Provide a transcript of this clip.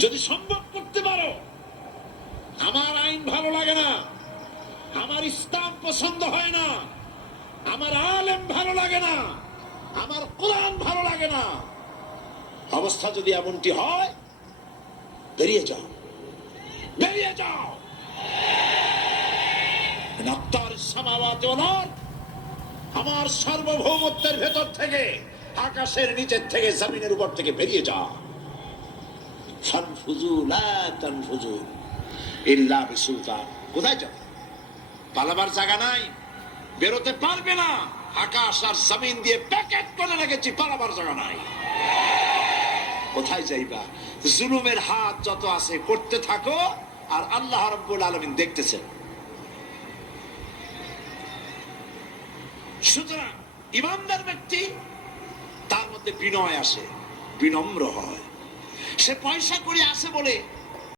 যদি সম্ভব করতে পারো, আমার আইন ভালো লাগে না, আমার ইসলাম পছন্দ হয় না, আমার আলেম ভালো লাগে না, আমার কোরআন ভালো লাগে না, অবস্থা যদি এমনটি হয়, বেরিয়ে যাও, বেরিয়ে যাও। আমার সার্বভৌমত্বের ভেতর থেকে, আকাশের নিচের থেকে, জমিনের উপর থেকে বেরিয়ে যাও। ফানফুজু লা তানফুজু ইল্লা বিসুলতান। কোথায় যাও? পালাবার জায়গা নাই, বেরোতে পারবে না। আকাশ আর জমিন দিয়ে প্যাকেট করে রেখেছি, পালাবার জায়গা নাই। কোথায় যাইবা? জুলুমের হাত যত আছে করতে থাকো, আর আল্লাহ রাব্বুল আলামিন দেখতেছেন। সুতরাং ইমানদার ব্যক্তি, তার মধ্যে বিনয় আসে, বিনম্র হয়। সে পয়সা করে আসে বলে